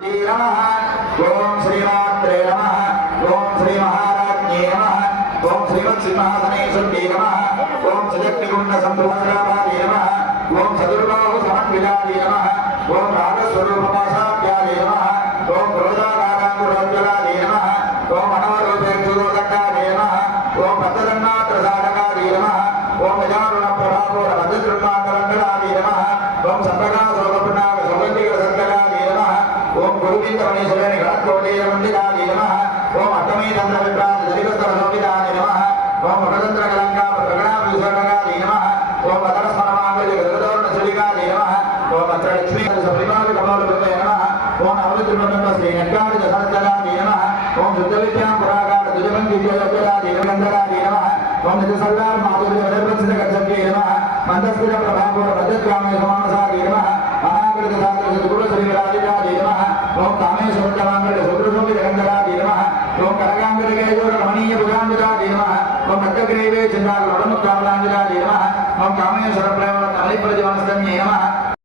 ओम श्रीमात्रे नमः ओम श्री महाराज्ञे नमः ओम श्रीमत्सिंहासनेश्वरी नमः ओम सजग्निकुंड संप्रभराय नमः ओम चतुर्बाहु समन्विताय नमः ओम रागस्वरूपपाशाभ्याय नमः ओम क्रोधाकाराङ्कुरोज्ज्वलाय नमः ओम मनोरूपेक्षुदोदण्डाय नमः ओम पद्मदन्नात्रसाधकाय नमः ओम गजाननप्रभापूरभद्रद्रुमाकरङ्गलाय नमः ओम सम्प्रकाशोपपुण्णाग सौगन्धिकसङ्कलाय नमः ओम गुरुविन्दमणीश्वरेण गणकोटीयमण्डिताय नमः ओम अष्टमी तन्त्रविभ्राज दरिकस्तरशोभिताय नमः ओम मकरतन्त्रकलङ्कापत्रगणाभिषेकाय नमः ओम अतरस्मरमाङ्गल्यगरुडोर्णचुलिकाय नमः ओम अत्रलक्ष्मी सप्रिमाविकमलकृते नमः ओम अमृतब्रह्मश्रीनट्टादिदशरथलाय नमः ओम शुद्धविद्यां पुराकार द्विजबन्धिजयोजलाय नमः ओम निजसल्लार माधुर्यवदर्पसितगच्छन्त्यै नमः मन्दस्फुरप्रभापूरभद्रद्रामे समानसाय नमः अनागृतसाधुसद्गुरुश्रीविराजिताय नमः ओम कामेश्वरतमाङ्गल्यसुदृशोभिजगन्धराय नमः ओम करगाङ्गलिकेशोरमणीयभुजान्विताय नमः ओम रक्तग्रीवे चन्द्राकुलमुक्तामलाञ्जलाय नमः ओम कामेश्वरप्रेमणमणिप्रतिवनस्तन्ये नमः